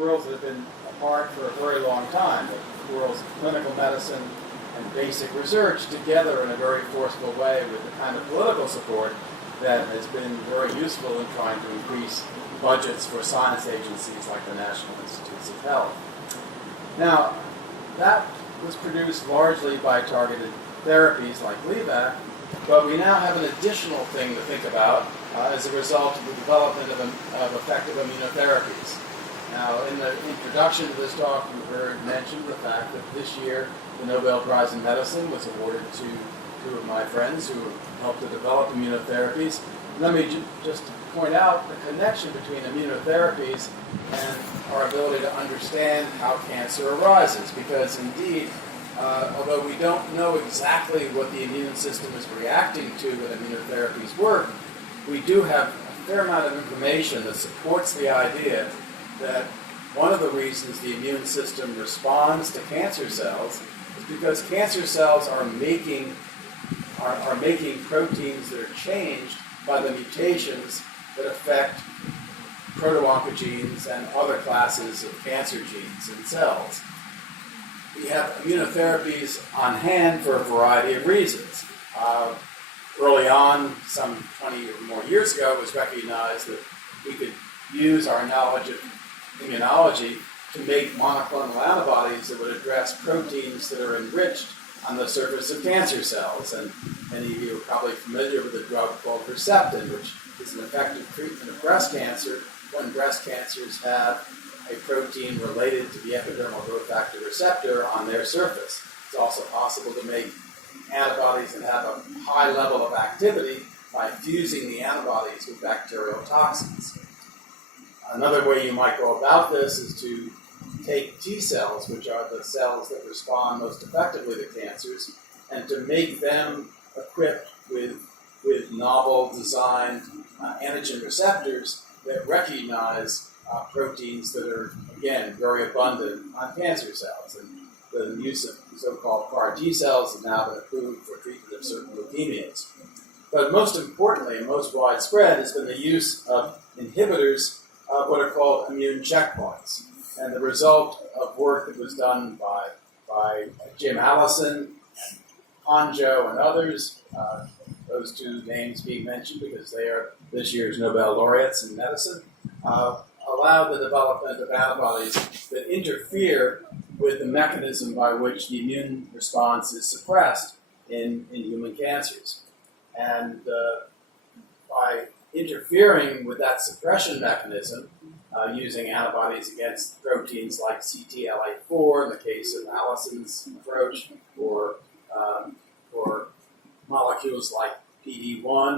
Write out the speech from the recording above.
worlds that have been apart for a very long time, the worlds of clinical medicine and basic research together in a very forceful way with the kind of political support that has been very useful in trying to increase budgets for science agencies like the National Institutes of Health. Now, that was produced largely by targeted therapies like Levac, but we now have an additional thing to think about as a result of the development of effective immunotherapies. Now, in the introduction to this talk, you heard mentioned the fact that this year the Nobel Prize in Medicine was awarded to two of my friends who helped to develop immunotherapies. Let me just point out the connection between immunotherapies and our ability to understand how cancer arises, because indeed, although we don't know exactly what the immune system is reacting to when immunotherapies work, we do have a fair amount of information that supports the idea that one of the reasons the immune system responds to cancer cells is because cancer cells are making proteins that are changed by the mutations that affect proto-oncogenes and other classes of cancer genes in cells. We have immunotherapies on hand for a variety of reasons. Early on, some 20 or more years ago, it was recognized that we could use our knowledge of immunology to make monoclonal antibodies that would address proteins that are enriched on the surface of cancer cells. And many of you are probably familiar with a drug called Herceptin, which is an effective treatment of breast cancer when breast cancers have a protein related to the epidermal growth factor receptor on their surface. It's also possible to make antibodies that have a high level of activity by fusing the antibodies with bacterial toxins. Another way you might go about this is to take T cells, which are the cells that respond most effectively to cancers, and to make them equipped with novel designed antigen receptors that recognize proteins that are, again, very abundant on cancer cells. And the use of so-called CAR T cells has now been approved for treatment of certain leukemias. But most importantly and most widespread has been the use of inhibitors of what are called immune checkpoints. And the result of work that was done by Jim Allison, Hanjo, and others, those two names being mentioned because they are this year's Nobel laureates in medicine, allowed the development of antibodies that interfere with the mechanism by which the immune response is suppressed in human cancers. And by interfering with that suppression mechanism, using antibodies against proteins like CTLA4 in the case of Allison's approach, or molecules like PD-1